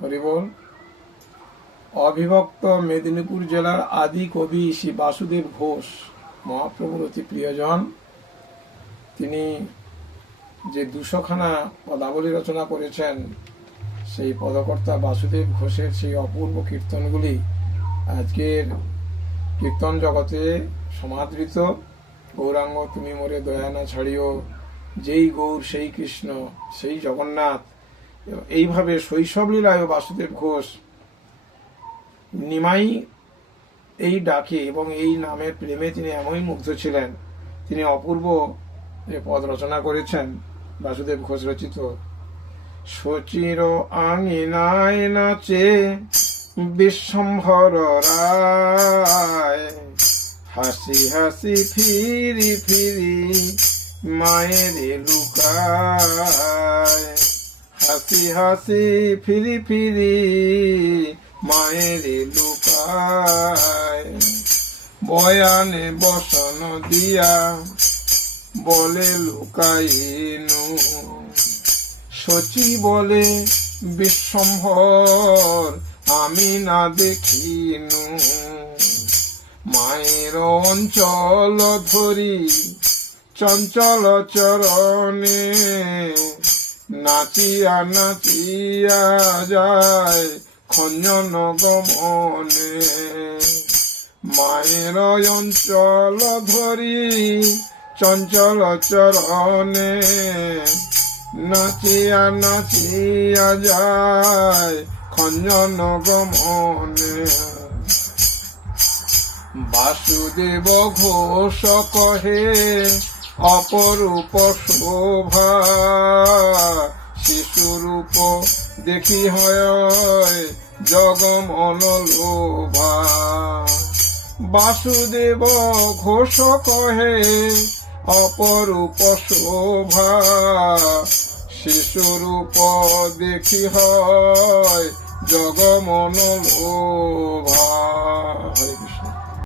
হরিবল। অবিভক্ত মেদিনীপুর জেলার আদি কবি শ্রী বাসুদেব ঘোষ মহাপ্রভুর অতি প্রিয়জন। তিনি যে 200খানা পদাবলী রচনা করেছেন, সেই পদকর্তা বাসুদেব ঘোষের সেই অপূর্ব কীর্তনগুলি আজকের কীর্তন জগতে সমাদৃত। গৌরাঙ্গ তুমি মোরে দয়া না ছাড়িও, যেই গৌর সেই কৃষ্ণ সেই জগন্নাথ। এইভাবে শৈশব লীলায় বাসুদেব ঘোষ নিমাই এই ডাকে এবং এই নামের প্রেমে তিনি এমনই মুগ্ধ ছিলেন, তিনি অপূর্ব পদ রচনা করেছেন। বাসুদেব ঘোষ রচিত সচির আঙিনায় নাচে বিশ্বম্ভর রায়, হাসি হাসি ফিরি ফিরি মায়ের লুকায়, হাসি হাসি ফিরি ফিরি মায়ের লুকায়। বয়ানে বসন দিয়া বলে লুকাইনু, সচি বলে বিশ্বম্ভর আমি না দেখিনু। মায়ের অঞ্চল ধরি চঞ্চল চরণে, নাচিয়া নাচিয়া যায় খঞ্জন গমনে। মায়ের অঞ্চল ধরি চঞ্চল চরণে, নাচিয়া নাচিয়া যায় খঞ্জন গমনে। বাসুদেব ঘোষ কহে অপরূপ শোভা, শিশুরূপ দেখি হয় জগমন লোভা। বাসুদেব ঘোষ কহে অপরূপ শোভা, শিশুরূপ দেখি হয় জগমন লোভা।